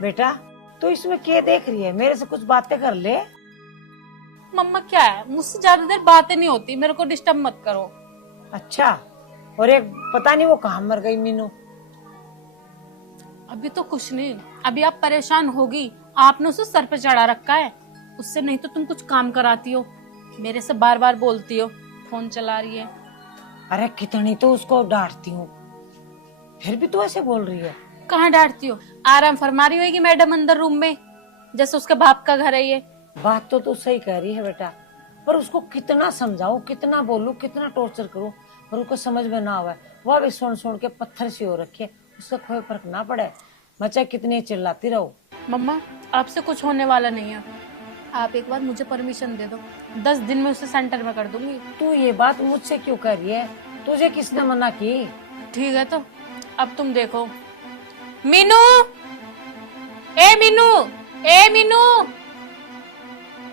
बेटा तू इसमें क्या देख रही है? मेरे से कुछ बातें कर ले। मम्मा क्या है, मुझसे ज्यादा देर बातें नहीं होती, मेरे को डिस्टर्ब मत करो। अच्छा, और एक पता नहीं वो कहाँ मर गई मीनू। अभी तो कुछ नहीं, अभी आप परेशान होगी, आपने उसे सर पे चढ़ा रखा है। उससे नहीं तो तुम कुछ काम कराती हो, मेरे से बार बार बोलती हो फोन चला रही है। अरे कितनी तो उसको डांटती हूँ, फिर भी तू ऐसे बोल रही है। कहाँ डांटती हो, आराम फरमा रही होगी मैडम अंदर रूम में, जैसे उसके बाप का घर है ये। बात तो तू सही कह रही है बेटा, पर उसको कितना समझाऊं, कितना बोलूं, कितना टॉर्चर करूं, पर उसको समझ में ना आवे। वह भी सुन सुन के पत्थर सी हो रखी है, उसका कोई फर्क ना पड़े, मैं चाहे कितनी चिल्लाती रहूं। मम्मा आपसे कुछ होने वाला नहीं है, आप एक बार मुझे परमिशन दे दो, 10 दिन में उसे सेंटर में कर दूंगी। तू ये बात मुझसे क्यों कर रही है? तुझे किसने मना की? ठीक है तो अब तुम देखो। मीनू, ए मीनू, ए मीनू,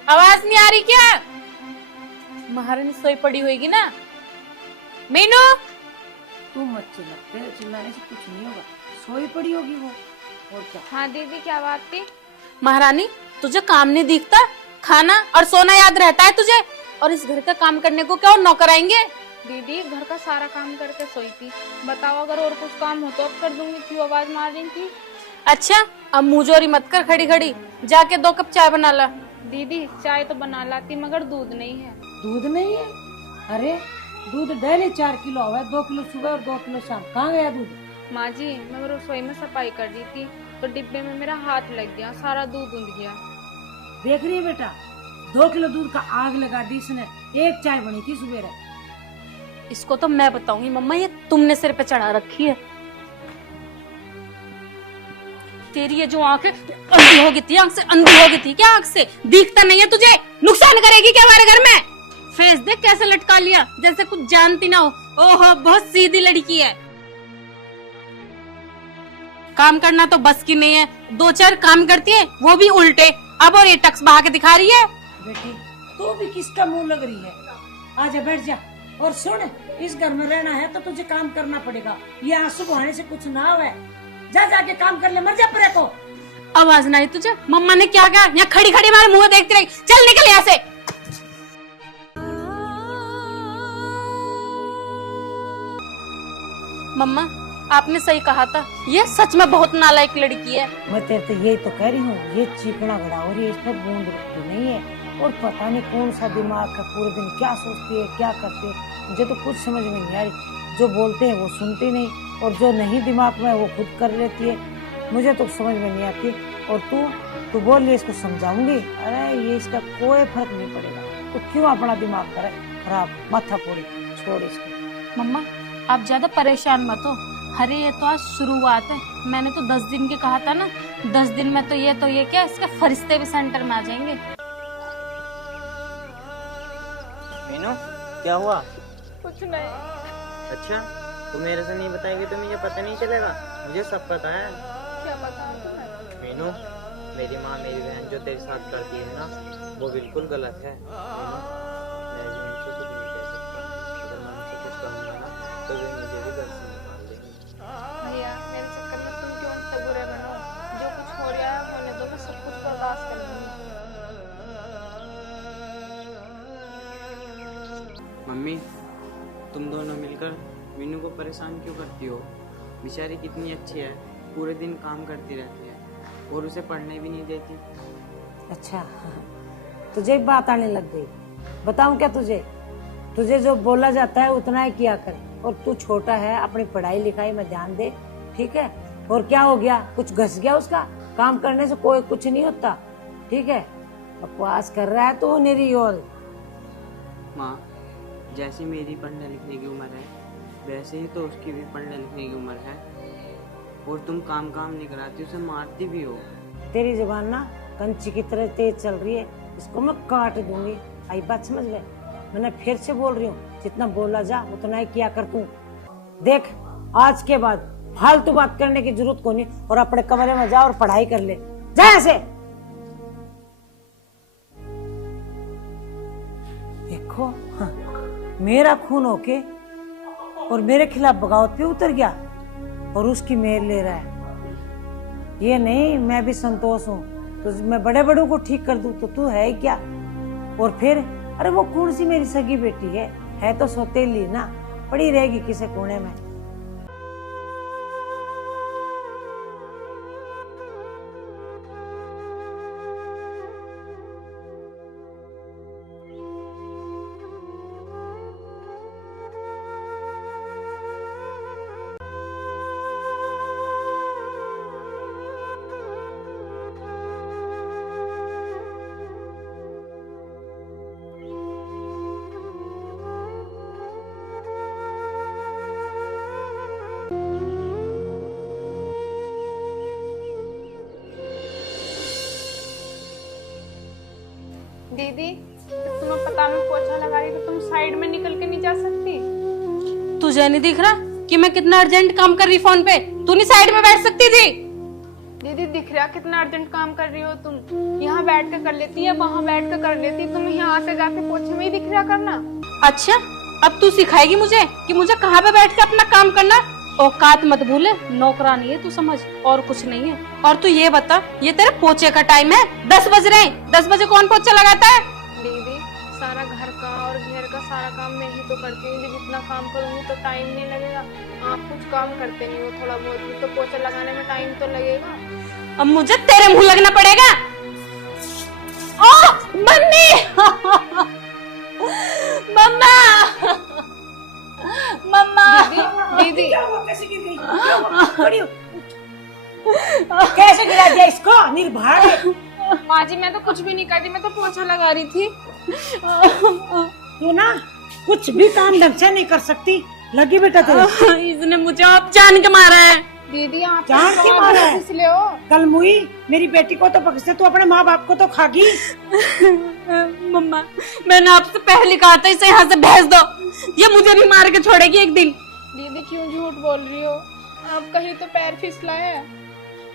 आवाज नहीं आ रही क्या? महारानी सोई पड़ी होगी ना। मीनू, तू मत चिल्ला, तेरे चिल्लाने से कुछ नहीं होगा, सोई पड़ी होगी वो, और क्या। हाँ दीदी क्या बात थी? महारानी तुझे काम नहीं दिखता, खाना और सोना याद रहता है तुझे, और इस घर का काम करने को क्या और नौकर आएंगे? दीदी घर का सारा काम करके सोई थी, बताओ अगर और कुछ काम हो तो अब कर दूंगी, क्यों आवाज मार रही थी? अच्छा अब मुंहजोरी मत कर खड़ी खड़ी, जाके 2 कप चाय बना ला। दीदी चाय तो बना लाती मगर दूध नहीं है। दूध नहीं है? अरे दूध डेली 4 किलो आवा, 2 किलो सुबह और 2 किलो शाम, कहाँ गया दूध? माँ जी मैं रसोई में सफाई कर रही थी तो डिब्बे में मेरा हाथ लग गया, सारा दूध उंध गया। देख रही है बेटा, 2 किलो दूध का आग लगा दी इसने, एक चाय बनी थी सुबह। इसको तो मैं बताऊंगी मम्मा, ये तुमने सिर पे चढ़ा रखी है। तेरी ये जो आंख है अंधी हो गई थी, आंख से अंधी हो गई थी क्या? आंख से दिखता नहीं है तुझे? नुकसान करेगी क्या हमारे घर में? फेस देख कैसे लटका लिया, जैसे कुछ जानती ना हो। ओहो बहुत सीधी लड़की है, काम करना तो बस की नहीं है, 2-4 काम करती है वो भी उल्टे, अब और ये टक्स बहा के दिखा रही है। बेटी तू भी किसका मुंह लग रही है? आजा बैठ जा, और सुन, इस घर में रहना है तो तुझे काम करना पड़ेगा, ये आंसू बहाने से कुछ ना आवे। जा जाके काम कर ले, मर जा परे को। आवाज ना आई तुझे? मम्मा ने क्या कहा? यहाँ खड़ी खड़ी हमारे मुंह देखती रही, चल निकल यहाँ से। मम्मा आपने सही कहा था, ये सच में बहुत नालायक लड़की है। मैं तेरे तो यही तो कह रही हूँ, ये चिकना बड़ा हो रही है, इस पर बूंद रुकती नहीं है, और पता नहीं कौन सा दिमाग का, पूरे दिन क्या सोचती है, क्या करती है, मुझे तो कुछ समझ में नहीं आ रही। जो बोलते हैं वो सुनती नहीं, और जो नहीं दिमाग में वो खुद कर लेती है, मुझे तो समझ में नहीं आती। और तू बोल रही इसको समझाऊंगी, अरे ये इसका कोई फर्क नहीं पड़ेगा, तो क्यों अपना दिमाग करे खराब, माथा फोड़ी, छोड़ इसको। मम्मा आप ज्यादा परेशान मत हो, अरे ये तो आज शुरुआत है, मैंने तो 10 दिन के कहा था ना, 10 दिन में तो ये क्या, इसके फरिश्ते भी सेंटर में आ जाएंगे। मीनू क्या हुआ? कुछ नहीं। अच्छा तू मेरे से नहीं बताएगी तो मुझे पता नहीं चलेगा? मुझे सब पता है। क्या बताऊं तुम्हें? मीनू मेरी माँ मेरी बहन जो तेरे साथ करती है ना, वो बिल्कुल गलत है। मीनू मैं भी उनसे कुछ नहीं कह सकता, अगर मैं उनसे कुछ कहूँगा ना तो वे मुझे भी घर से निकाल देंगे। भैया मेरे चक्कर में तुम क्यों इतने बुरे बनो? जो कुछ हो रहा है होने दो, मैं सब कुछ बर्दाश्त कर लूंगी। मम्मी तुम दोनों मिलकर मीनू को परेशान क्यों करती हो? बेचारी कितनी अच्छी है, पूरे दिन काम करती रहती है और उसे पढ़ने भी नहीं देती। अच्छा तुझे बात आने लग गई, बताऊं क्या तुझे? तुझे जो बोला जाता है उतना ही किया कर, और तू छोटा है, अपनी पढ़ाई लिखाई में ध्यान दे, ठीक है? और क्या हो गया, कुछ घस गया उसका? काम करने से कोई कुछ नहीं होता, ठीक है? बकवास कर रहा है तू मेरी ओर। माँ जैसी मेरी पढ़ने लिखने की उम्र है वैसे ही तो उसकी भी पढ़ने लिखने की उम्र है, और तुम काम नहीं कराती, उसे मारती भी हो। तेरी जुबान ना कंची की तरह तेज चल रही है, इसको मैं काट दूंगी, आई बात समझ ले। मैंने फिर से बोल रही हूँ, जितना बोला जा उतना ही किया कर तू। देख आज के बाद फालतू बात करने की जरूरत को नहीं, और अपने कमरे में जा और पढ़ाई कर ले, जा ऐसे। देखो हाँ, मेरा खून होके और मेरे खिलाफ बगावत पे उतर गया, और उसकी मेर ले रहा है। ये नहीं मैं भी संतोष हूँ तो मैं बड़े बड़ों को ठीक कर दूँ तो तू है ही क्या। और फिर अरे वो कौन सी मेरी सगी बेटी है तो सौतेली ना, पड़ी रहेगी किसी कोने में। दीदी तुम्हें पता मैं पोछा लगा रही तो तुम साइड में निकल के नहीं जा सकती? तुझे नहीं दिख रहा कि मैं कितना अर्जेंट काम कर रही फोन पे? तू नहीं साइड में बैठ सकती थी? दीदी दिख रहा कितना अर्जेंट काम कर रही हो तुम। यहाँ बैठ कर लेती है, वहाँ बैठ कर लेती, तुम यहाँ आते जाके पोछे में ही दिख रहा करना। अच्छा अब तू सिखाएगी मुझे कि मुझे कहाँ पे बैठ के अपना काम करना? औकात मत भूले, नौकरानी है तू समझ, और कुछ नहीं है। और तू ये बता, ये तेरे पोछे का टाइम है, 10 बज रहे हैं, 10 बजे कौन पोछा लगाता है? दीदी सारा घर का और घर का सारा काम मैं ही तो करती हूँ, जब इतना काम करूंगी तो टाइम नहीं लगेगा। आप कुछ काम करते नहीं हो, थोड़ा बहुत भी तो पोछा लगाने में टाइम तो लगेगा। अब मुझे तेरे मुंह लगना पड़ेगा। ओह मम्मी मम्मा मम्मा दीदी कैसे गिरा दिया इसको निर्भर। माँ जी मैं तो कुछ भी नहीं कर रही, मैं तो पोछा लगा रही थी। तू ना कुछ भी काम ढंग से नहीं कर सकती, लगी बेटा तेरे। इसने मुझे अब जान के मारा है। दीदी आप जान के मारा है? इसलिए हो कल मुई मेरी बेटी को तो पकड़ते, तू अपने माँ बाप को तो खागी। मम्मा मैंने आपसे पहले कहा था इसे यहाँ से भेज दो, ये मुझे भी मार के छोड़ेगी एक दिन। दीदी क्यों झूठ बोल रही हो? आप कहीं तो पैर फिसला है,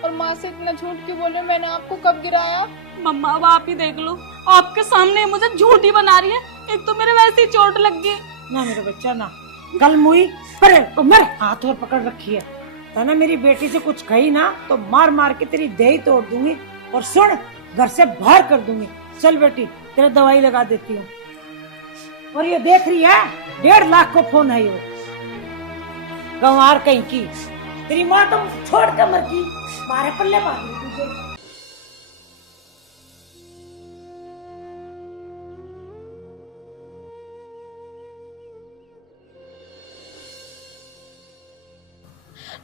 और माँ से इतना झूठ क्यों बोल रहे हो? मैंने आपको कब गिराया? मम्मा अब आप ही देख लो, आपके सामने मुझे झूठी बना रही है। एक तो मेरे वैसे ही चोट लग गई ना मेरा बच्चा ना। कल मुई पर मेरे हाथ और पकड़ रखी है ना, मेरी बेटी से कुछ कही ना तो मार मार के तेरी देह तोड़ दूंगी, और सुन घर से बाहर कर दूंगी। चल बेटी तेरे दवाई लगा देती हूँ। और ये देख रही है 1.5 लाख को फोन है ये, गंवार कहीं की। तेरी माँ तो छोड़ कर मर की, मारे पल्ले मार दी तुझे।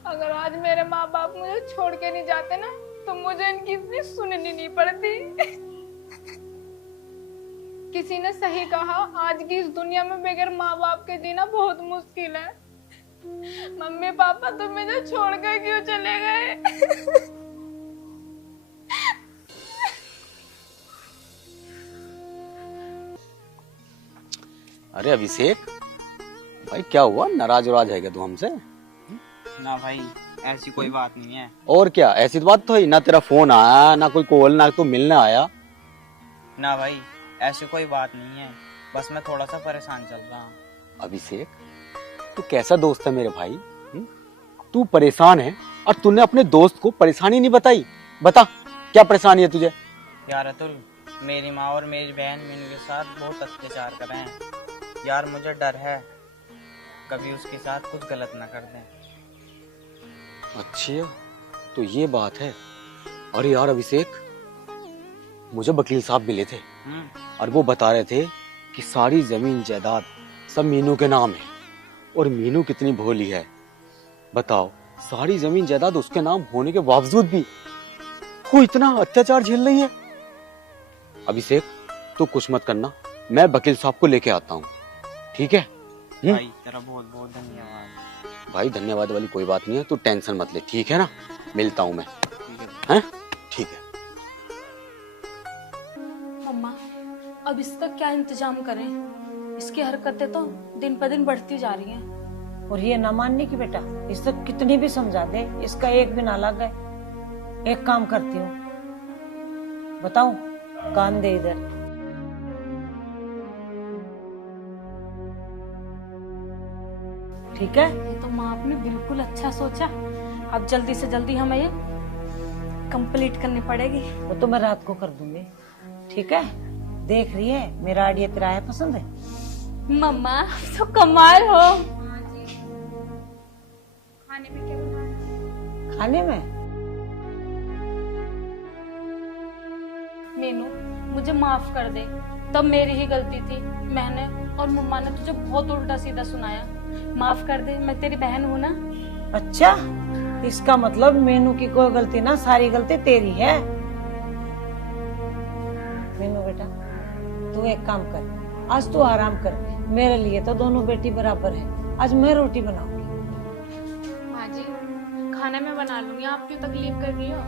अगर आज मेरे माँ बाप मुझे छोड़ के नहीं जाते ना तो मुझे इनकी इतनी सुननी नहीं पड़ती। किसी ने सही कहा, आज की इस दुनिया में बगैर माँ बाप के जीना बहुत मुश्किल है। मम्मी पापा तुम मुझे छोड़कर क्यों चले गए? अरे अभिषेक भाई क्या हुआ, नाराज वराज है क्या तू हमसे? ना भाई ऐसी कोई बात नहीं है। और क्या, ऐसी तो बात तो है ना, तेरा फोन आया ना कोई कॉल ना तू मिलने आया। ना भाई ऐसी कोई बात नहीं है, बस मैं थोड़ा सा परेशान चल रहा हूँ। अभिषेक तू कैसा दोस्त है मेरे भाई? तू परेशान है और तूने अपने दोस्त को परेशानी नहीं बताई। बता क्या परेशानी है तुझे? यार अतुल, मेरी माँ और मेरी बहन मेरे साथ बहुत अत्याचार कर रहे हैं। यार मुझे डर है कभी उसके साथ कुछ गलत ना कर दें। अच्छा तो ये बात है। अरे यार अभिषेक, मुझे वकील साहब मिले थे और वो बता रहे थे कि सारी जमीन जायदाद सब मीनू के नाम है, और मीनू कितनी भोली है बताओ। सारी जमीन जायदाद उसके नाम होने के बावजूद भी वो इतना अत्याचार झेल रही है। अभिषेक तू कुछ मत करना, मैं वकील साहब को लेके आता हूँ, ठीक है? भाई तेरा बहुत बहुत धन्यवाद। भाई धन्यवाद वाली कोई बात नहीं है, तू टेंशन मत ले, ठीक है ना? मिलता हूँ मैं, हैं? ठीक है। मम्मा अब इसका क्या इंतजाम करें? इसकी हरकतें तो दिन पर दिन बढ़ती जा रही हैं। और ये न मानने की बेटा, इससे कितनी भी समझा दे इसका एक भी ना लग है। एक काम करती हूँ, बताऊं, कान दे इधर। ठीक है? ये तो माँ आपने बिल्कुल अच्छा सोचा। अब जल्दी से जल्दी हमें ये कंप्लीट करनी पड़ेगी। वो तो मैं रात को कर दूंगी, ठीक है। देख रही है मेरा आइडिया तेरा है पसंद है? मम्मा तो कमाल हो। खाने में क्या बनाना? खाने में मीनू मुझे माफ कर दे, तब मेरी ही गलती थी। मैंने और मम्मा ने तुझे बहुत उल्टा सीधा सुनाया। माफ कर दे, मैं तेरी बहन हूँ ना। अच्छा, इसका मतलब मीनू की कोई गलती ना, सारी गलती तेरी है। मीनू बेटा तू एक काम कर, आज तू आराम कर। मेरे लिए तो दोनों बेटी बराबर है। आज मैं रोटी बनाऊंगी। माँ जी खाना मैं बना लूंगी, आप क्यों तकलीफ कर रही हो?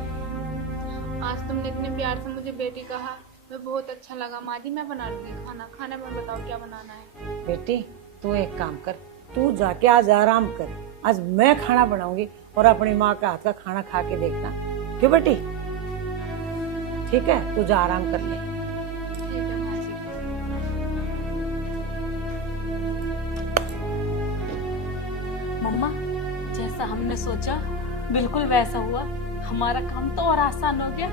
आज तुमने इतने प्यार से मुझे बेटी कहा, मैं बहुत अच्छा लगा। माँ जी मैं बना लूंगी खाना। खाना में बताओ क्या बनाना है? बेटी तू एक काम कर, तू जाके आज आराम कर। आज मैं खाना बनाऊंगी और अपनी माँ का हाथ का खाना खा के देखना, क्यों बेटी? ठीक है, तू जा आराम कर ले। ठीक है माँ जी। मम्मा जैसा हमने सोचा बिल्कुल वैसा हुआ। हमारा काम तो और आसान हो गया।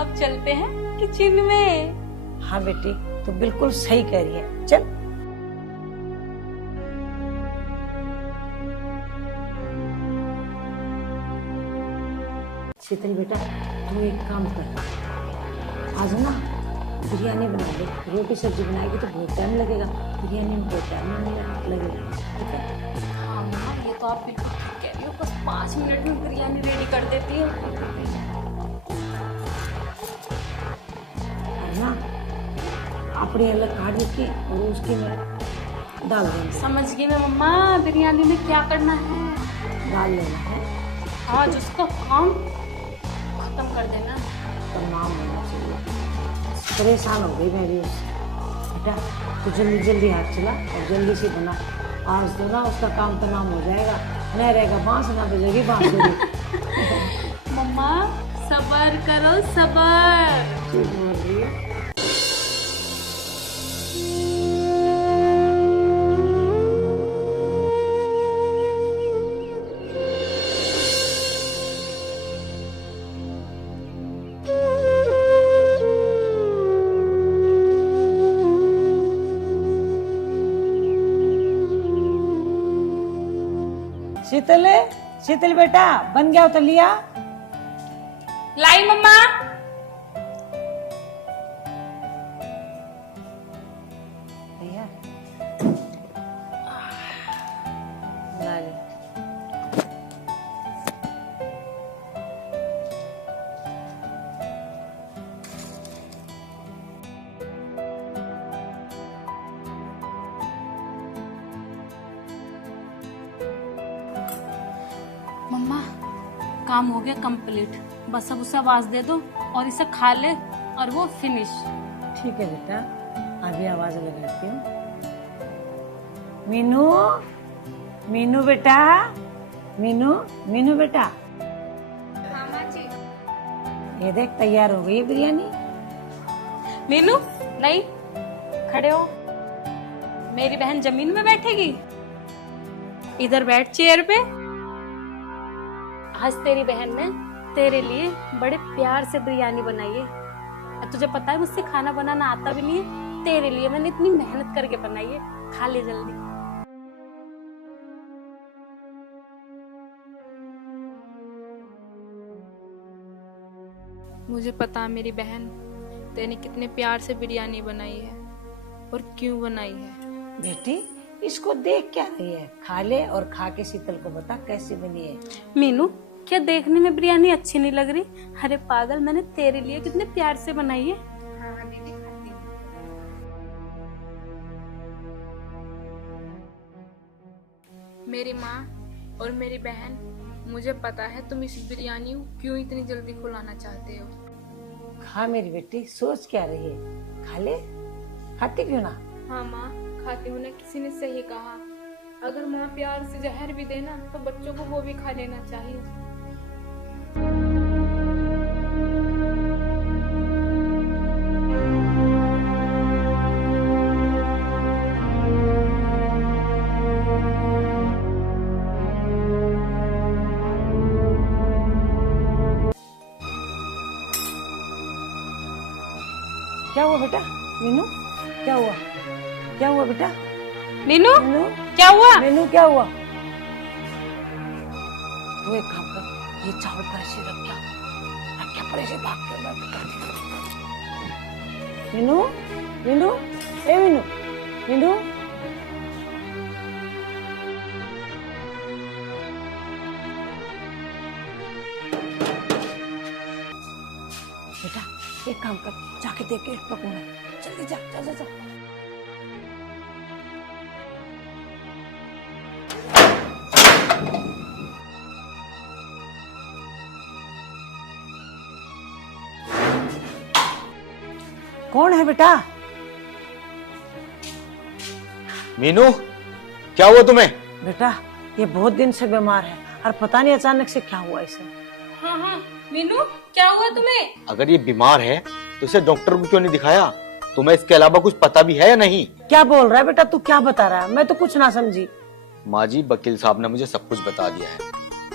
अब चलते हैं किचन में। हाँ बेटी तू बिल्कुल सही कह रही है, चल। शीतल बेटा तू एक काम कर, आज ना बिरयानी बना ले। रोटी सब्जी बनाएगी तो बहुत टाइम लगेगा, बिरयानी में बहुत टाइम नहीं लगेगा, ठीक है? हाँ मम्मा ये तो आप बिल्कुल ठीक कह रही हो। बस 5 मिनट में बिरयानी रेडी कर देती हूँ। और ना अपनी अलग काट रखी और उसकी में डाल देंगे। समझ गई मैं मम्मा, बिरयानी में क्या करना है? डाल लेना है, हाँ जिसका काम खत्म कर देना। तमाम होना चाहिए। परेशान हो गई मैं भी उससे। बेटा तू जल्दी जल्दी हाथ चला और जल्दी से बना। आज तो ना उसका काम तमाम हो जाएगा, न रहेगा बांस ना बजेगी बांसुरी। मम्मा सबर करो सबर। ठीक बोल रही है। शीतल, शीतल बेटा बन गया तो लिया। लाई मम्मा। भैया ला ले। मम्मा काम हो गया कंप्लीट। बस अब उसे आवाज दे दो और इसे खा ले और वो फिनिश। ठीक है बेटा, अभी आवाज लगाती हूँ। मीनू, मीनू बेटा, मीनू, मीनू बेटा। हाँ माँ जी। ये देख तैयार हो गई है बिरयानी। मीनू नहीं, खड़े हो। मेरी बहन जमीन में बैठेगी, इधर बैठ चेयर पे। आज तेरी बहन ने तेरे लिए बड़े प्यार से बिरयानी बनाई है। और तुझे पता है मुझसे खाना बनाना आता भी नहीं है, तेरे लिए मैंने इतनी मेहनत करके बनाई है। खा ले जल्दी। मुझे पता मेरी बहन तेने कितने प्यार से बिरयानी बनाई है और क्यों बनाई है। बेटी इसको देख क्या रही है? खा ले और खा के शीतल को बता कैसी बनी है। मीनू क्या देखने में बिरयानी अच्छी नहीं लग रही? अरे पागल, मैंने तेरे लिए कितने प्यार से बनाई है। हाँ हाँ दीदी खाती हूँ। मेरी माँ और मेरी बहन, मुझे पता है तुम इस बिरयानी को क्यों इतनी जल्दी खुलाना चाहते हो। खा मेरी बेटी, सोच क्या रही है? खा ले, खाती क्यों ना? हाँ माँ खाती हूँ ना, किसी ने सही कहा। अगर माँ प्यार से जहर भी देना तो बच्चों को वो भी खा लेना चाहिए। क्या हुआ बेटा? मीनू क्या हुआ? क्या हुआ बेटा? मीनू मीनू क्या हुआ? मीनू क्या हुआ? तू एक काम कर, ये चावल पर ऐसे रख क्या पर ऐसे भाग के बैठ। मीनू मीनू ए मीनू मीनू बेटा एक काम कर, जाके देख के कौन है, जल्दी जा जा जा, जा। कौन है बेटा? मीनू क्या हुआ तुम्हें? बेटा ये बहुत दिन से बीमार है और पता नहीं अचानक से क्या हुआ इसे। हाँ हाँ मीनू क्या हुआ तुम्हें? अगर ये बीमार है तो इसे डॉक्टर को क्यों नहीं दिखाया? तुम्हें इसके अलावा कुछ पता भी है या नहीं? क्या बोल रहा है बेटा, तू क्या बता रहा है? मैं तो कुछ ना समझी। माँ जी, वकील साहब ने मुझे सब कुछ बता दिया है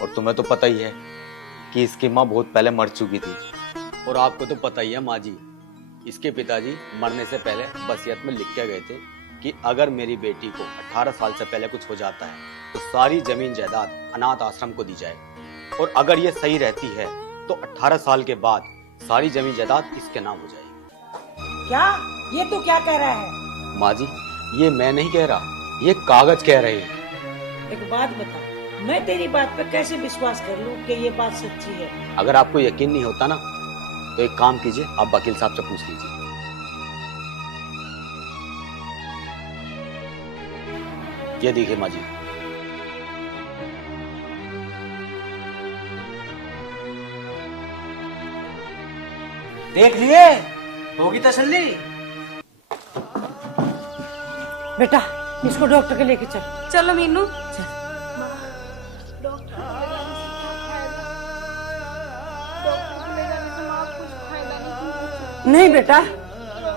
और तुम्हें तो पता ही है कि इसकी माँ बहुत पहले मर चुकी थी। और आपको तो पता ही है माँ जी, इसके पिताजी मरने से पहले वसीयत में लिख के गए थे कि अगर मेरी बेटी को 18 साल से पहले कुछ हो जाता है तो सारी जमीन जायदाद अनाथ आश्रम को दी जाए, और अगर ये सही रहती है तो 18 साल के बाद सारी जमीन जायदाद इसके नाम हो जाएगी। क्या ये तू क्या कह रहा है? माँ जी, ये मैं नहीं कह रहा, ये कागज कह रहे हैं। एक बात बता, मैं तेरी बात पर कैसे विश्वास कर लूं कि ये बात सच्ची है? अगर आपको यकीन नहीं होता ना तो एक काम कीजिए, आप वकील साहब से पूछ लीजिए। ये देखिए माँ जी, देख लिए, होगी तसल्ली। बेटा इसको डॉक्टर के लेके चल। चलो मीनू। चल। डॉक्टर को ले जाने से क्या फायदा? डॉक्टर को ले जाने से माँ कुछ फायदा नहीं। नहीं बेटा, मैं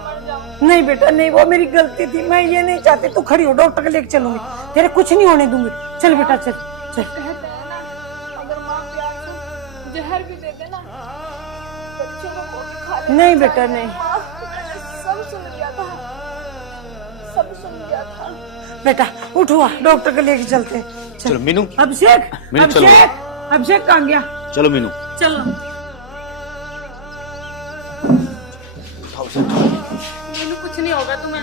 मर जाऊँ। नहीं बेटा नहीं, वो मेरी गलती थी, मैं ये नहीं चाहती। तू खड़ी हो, डॉक्टर के लेके चलूंगी, तेरे कुछ नहीं होने दूंगी। चल बेटा चल चल। कहते हैं ना, अगर माँ प्यार से जहर भी दे दे ना, बच्चों को वो भी खा लेना नहीं बेटा चाहिए। नहीं। माँ, मैंने सब सुन लिया था, सब सुन लिया था। बेटा उठ हुआ, डॉक्टर के लेके चलते हैं। चलो मीनू, अभिषेक मीनू, चलो। अभिषेक अभिषेक कहाँ गया? चलो मीनू। चलो मीनू कुछ नहीं होगा तुम्हें।